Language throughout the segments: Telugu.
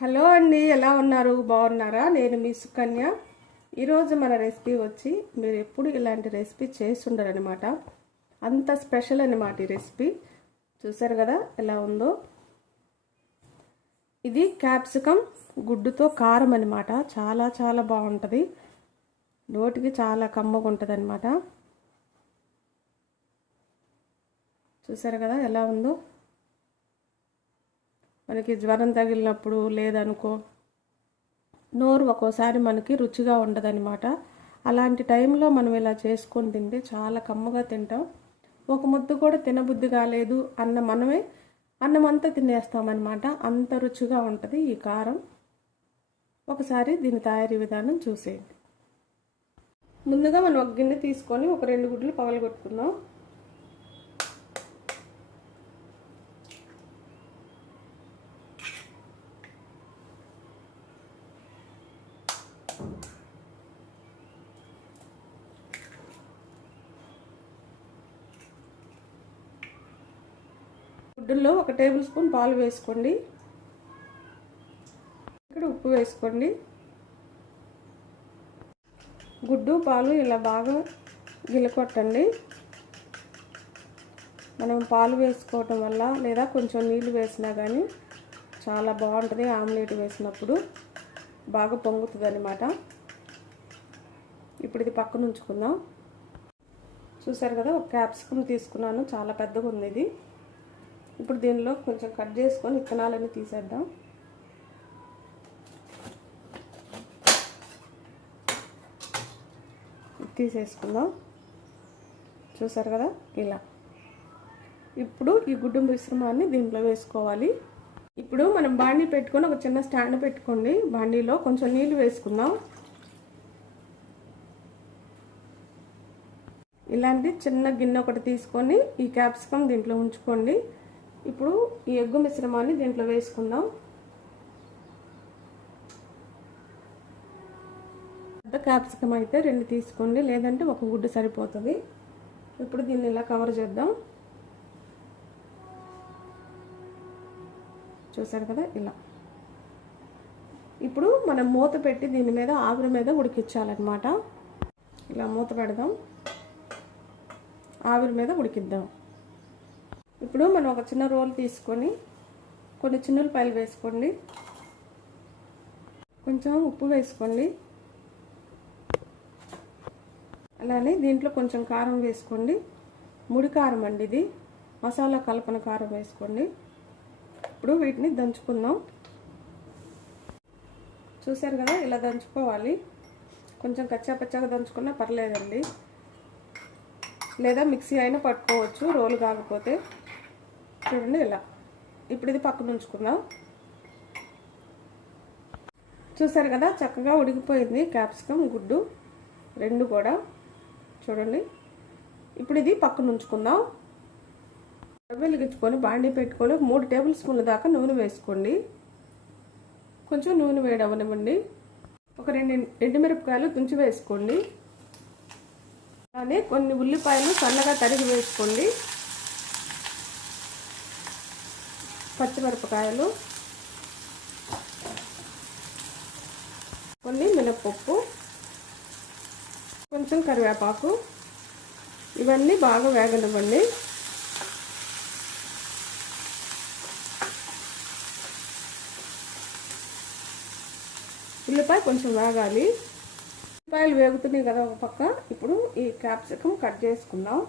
హలో అండి ఎలా ఉన్నారు? బాగున్నారా? నేను మీ సుకన్య. ఈరోజు మన రెసిపీ వచ్చి మీరు ఎప్పుడు ఇలాంటి రెసిపీ చేస్తుండరనమాట అంత స్పెషల్ అనమాట ఈ రెసిపీ. చూసారు కదా ఎలా ఉందో? ఇది క్యాప్సికమ్ గుడ్డుతో కారం అనమాట చాలా చాలా బాగుంటుంది. నోటికి చాలా కమ్మగా ఉంటుంది అనమాట చూసారు కదా ఎలా ఉందో? మనకి జ్వరం తగిలినప్పుడు లేదనుకో నోరు ఒక్కోసారి మనకి రుచిగా ఉండదన్నమాట. అలాంటి టైంలో మనం ఇలా చేసుకొని తింటే చాలా కమ్మగా తింటాం. ఒక ముద్ద కూడా తినబుద్ధి కాలేదు అన్న మనమే అన్నం అంతా తినేస్తామన్నమాట. అంత రుచిగా ఉంటుంది ఈ కారం. ఒకసారి దీని తయారీ విధానం చూసేయండి. ముందుగా మనం ఒక గిన్నె తీసుకొని ఒక రెండు గుడ్లు పగలగొట్టుకుందాం. గుడ్డుల్లో ఒక టేబుల్ స్పూన్ పాలు వేసుకోండి. ఇక్కడ ఉప్పు వేసుకోండి. గుడ్డు పాలు ఇలా బాగా గిలకొట్టండి మనం పాలు వేసుకోవటం వల్ల లేదా కొంచెం నీళ్ళు వేసినా కానీ చాలా బాగుంటుంది ఆమ్లెట్ వేసినప్పుడు. బాగా పొంగుతుంది అనమాట ఇప్పుడు ఇది పక్కన ఉంచుకుందాం చూసారు కదా ఒక క్యాప్సికమ్ తీసుకున్నాను. చాలా పెద్దగా ఉంది ఇది. ఇప్పుడు దీనిలో కొంచెం కట్ చేసుకొని విత్తనాలన్నీ తీసేద్దాం. తీసేసుకుందాం. చూసారు కదా? ఇలా. ఇప్పుడు ఈ గుడ్డు మిశ్రమాన్ని దీంట్లో వేసుకోవాలి. ఇప్పుడు మనం బాండీ పెట్టుకొని ఒక చిన్న స్టాండ్ పెట్టుకోండి. బాండీలో కొంచెం నీళ్ళు వేసుకుందాం. ఇలాంటి చిన్న గిన్నె ఒకటి తీసుకొని ఈ క్యాప్సికమ్ దీంట్లో ఉంచుకోండి. ఇప్పుడు ఈ ఎగ్గు మిశ్రమాన్ని దీంట్లో వేసుకుందాం. పెద్ద క్యాప్సికమ్ అయితే రెండు తీసుకోండి లేదంటే ఒక గుడ్డు సరిపోతుంది. ఇప్పుడు దీన్ని ఇలా కవర్ చేద్దాం. చూసారు కదా ఇలా. ఇప్పుడు మనం మూత పెట్టి దీని మీద ఆవిరి మీద ఉడికించాలన్నమాట. ఇలా మూత పెడదాం. ఆవిరి మీద ఉడికిద్దాం. ఇప్పుడు మనం ఒక చిన్న రోల్ తీసుకొని కొన్ని చిన్నులపాయలు వేసుకోండి. కొంచెం ఉప్పు వేసుకోండి. అలానే దీంట్లో కొంచెం కారం వేసుకోండి. ముడి కారం అండి ఇది. మసాలా కలపన కారం వేసుకోండి. ఇప్పుడు వీటిని దంచుకుందాం. చూశారు కదా ఇలా దంచుకోవాలి. కొంచెం కచ్చా పచ్చాగా దంచుకున్నా పర్లేదండి. లేదా మిక్సీ అయినా పట్టుకోవచ్చు రోలు కాకపోతే. చూడండి ఇలా. ఇప్పుడు ఇది పక్కన ఉంచుకుందాం. చూసారు కదా చక్కగా ఉడికిపోయింది క్యాప్సికమ్ గుడ్డు రెండు కూడా. చూడండి. ఇప్పుడు ఇది పక్కన ఉంచుకుందాం. వెలిగించుకొని బాండీ పెట్టుకొని మూడు టేబుల్ స్పూన్ల దాకా నూనె వేసుకోండి. కొంచెం నూనె వేయడవనివ్వండి ఒక రెండు ఎండుమిరపకాయలు తుంచి వేసుకోండి. అలానే కొన్ని ఉల్లిపాయలు సన్నగా తరిగి వేసుకోండి. పచ్చిమిరపకాయలు కొన్ని మినప్పప్పు కొంచెం కరివేపాకు ఇవన్నీ బాగా వేగనివ్వండి. ఉల్లిపాయ కొంచెం వేగాలి. ఉల్లిపాయలు వేగుతున్నాయి కదా ఒక పక్క. ఇప్పుడు ఈ క్యాప్సికమ్ కట్ చేసుకుందాం.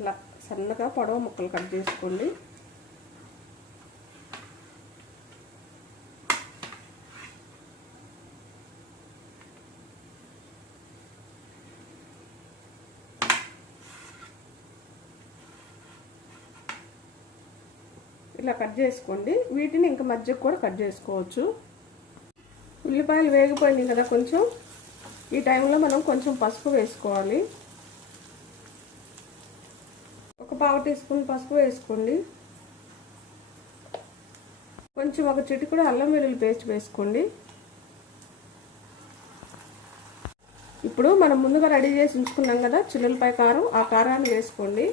ఇలా సన్నగా పొడవ ముక్కలు కట్ చేసుకోండి. ఇలా కట్ చేసుకోండి. వీటిని ఇంకా మధ్యకు కూడా కట్ చేసుకోవచ్చు. ఉల్లిపాయలు వేగిపోయినాయి కదా కొంచెం. ఈ టైంలో మనం కొంచెం పసుపు వేసుకోవాలి. పావు టీ స్పూన్ పసుపు వేసుకోండి. కొంచెం ఒక చిటికుడు అల్లం వెల్లుల్లి పేస్ట్ వేసుకోండి. ఇప్పుడు మనం ముందుగా రెడీ చేసి ఉంచుకున్నాం కదా చిల్లులపై కారం ఆ కారాన్ని వేసుకోండి.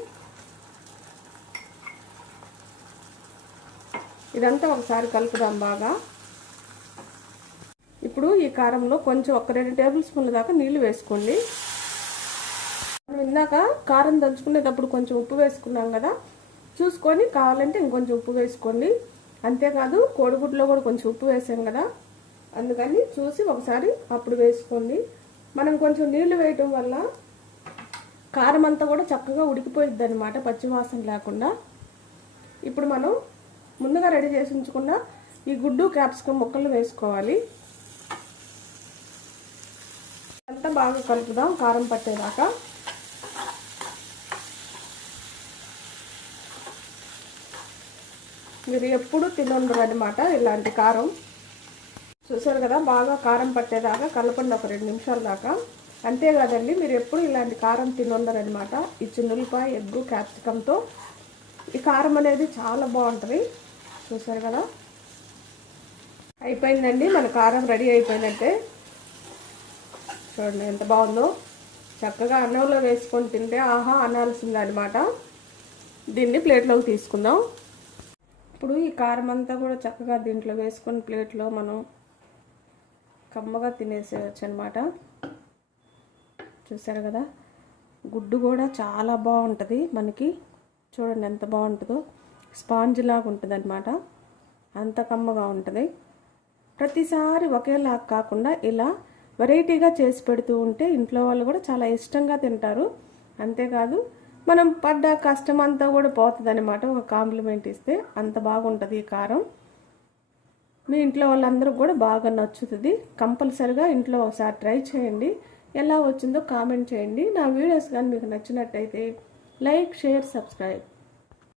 ఇదంతా ఒకసారి కలుపుదాం బాగా. ఇప్పుడు ఈ కారంలో కొంచెం ఒక రెండు టేబుల్ స్పూన్ల దాకా నీళ్ళు వేసుకోండి. ఇందాక కారం దంచుకునేటప్పుడు కొంచెం ఉప్పు వేసుకున్నాం కదా చూసుకొని కావాలంటే ఇంకొంచెం ఉప్పు వేసుకోండి. అంతేకాదు కోడిగుడ్లో కూడా కొంచెం ఉప్పు వేసాం కదా అందుకని చూసి ఒకసారి అప్పుడు వేసుకోండి. మనం కొంచెం నీళ్ళు వేయటం వల్ల కారం అంతా కూడా చక్కగా ఉడికిపోయిద్ది అనమాట పచ్చివాసన లేకుండా. ఇప్పుడు మనం ముందుగా రెడీ చేసి ఉంచుకున్న ఈ గుడ్డు క్యాప్సికం ముక్కలు వేసుకోవాలి. అంతా బాగా కలుపుదాం కారం పట్టేదాకా. మీరు ఎప్పుడు తినుండరు అనమాట ఇలాంటి కారం. చూసారు కదా బాగా కారం పట్టేదాకా కలపండి ఒక రెండు నిమిషాల దాకా. అంతేకాదండి మీరు ఎప్పుడు ఇలాంటి కారం తినొందరనమాట ఈ చిన్నులపాయ ఎగ్గు క్యాప్సికంతో ఈ కారం అనేది చాలా బాగుంటుంది. చూసారు కదా? అయిపోయిందండి మన కారం రెడీ అయిపోయిందంటే. చూడండి ఎంత బాగుందో. చక్కగా అన్నంలో వేసుకొని తింటే ఆహా అనాల్సిందనమాట దీన్ని ప్లేట్లోకి తీసుకుందాం. ఇప్పుడు ఈ కారం అంతా కూడా చక్కగా దీంట్లో వేసుకొని ప్లేట్లో మనం కమ్మగా తినేసేయచ్చు అనమాట చూసారు కదా? గుడ్డు కూడా చాలా బాగుంటుంది మనకి. చూడండి ఎంత బాగుంటుందో. స్పాంజ్ లాగా ఉంటుంది అనమాట అంత కమ్మగా ఉంటుంది. ప్రతిసారి ఒకేలా కాకుండా ఇలా వెరైటీగా చేసి పెడుతూ ఉంటే ఇంట్లో వాళ్ళు కూడా చాలా ఇష్టంగా తింటారు. అంతేకాదు మనం పడ్డ కష్టం అంతా కూడా పోతుందనమాట ఒక కాంప్లిమెంట్ ఇస్తే అంత బాగుంటుంది ఈ కారం. మీ ఇంట్లో వాళ్ళందరూ కూడా బాగా నచ్చుతుంది. కంపల్సరిగా ఇంట్లో ఒకసారి ట్రై చేయండి. ఎలా వచ్చిందో కామెంట్ చేయండి. నా వీడియోస్ కానీ మీకు నచ్చినట్టయితే లైక్ షేర్ సబ్స్క్రైబ్.